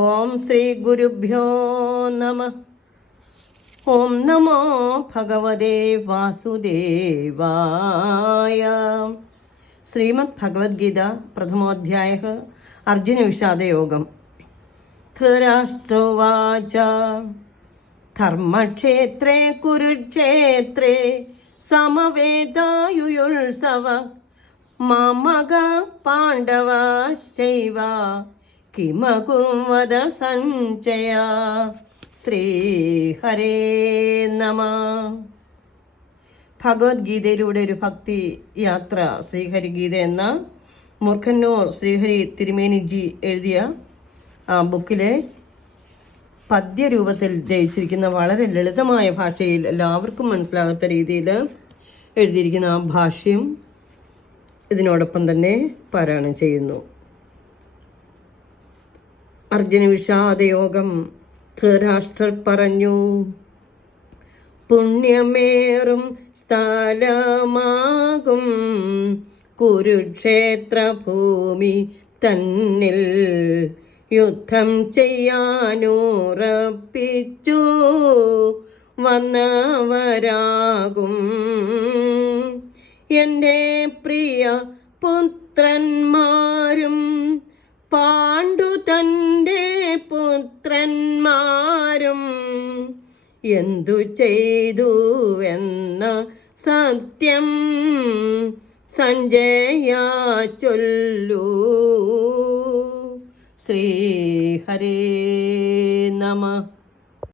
ഓം ശ്രീ ഗുരുഭ്യോ നമ. ഓം നമോ ഭഗവതേ വാസുദേവായ. ശ്രീമദ് ഭഗവത്ഗീത പ്രഥമോധ്യായ അർജുന വിഷാദയോഗം. ധൃതരാഷ്ട്രോവാച ധർമ്മക്ഷേത്രേ കുരുക്ഷേത്രേ സമവേതായുയുത്സവ മമക പാണ്ഡവശ്ചൈവ കിമകുർവദ സഞ്ജയ. ശ്രീഹരേ നമ. ഭഗവത്ഗീതയിലൂടെ ഒരു ഭക്തി യാത്ര ശ്രീഹരിഗീത എന്ന മൂർഖന്നൂർ ശ്രീഹരി തിരുമേനിജി എഴുതിയ ആ ബുക്കിലെ പദ്യരൂപത്തിൽ രചിച്ചിരിക്കുന്ന വളരെ ലളിതമായ ഭാഷയിൽ എല്ലാവർക്കും മനസ്സിലാകാത്ത രീതിയിൽ എഴുതിയിരിക്കുന്ന ആ ഭാഷ്യം ഇതിനോടൊപ്പം തന്നെ പാരായണം ചെയ്യുന്നു. അർജുന വിഷാദയോഗം. ധൃതരാഷ്ട്രർ പറഞ്ഞു, പുണ്യമേറും സ്ഥലമാകും കുരുക്ഷേത്ര ഭൂമി തന്നിൽ യുദ്ധം ചെയ്യാനുറപ്പിച്ചു വന്നവരാകും എൻ്റെ പ്രിയ പുത്രന്മാരും പാണ്ഡു തൻ്റെ പുത്രന്മാരും എന്തു ചെയ്തുവെന്ന സത്യം സഞ്ജയ ചൊല്ലൂ. ശ്രീഹരേ നമ.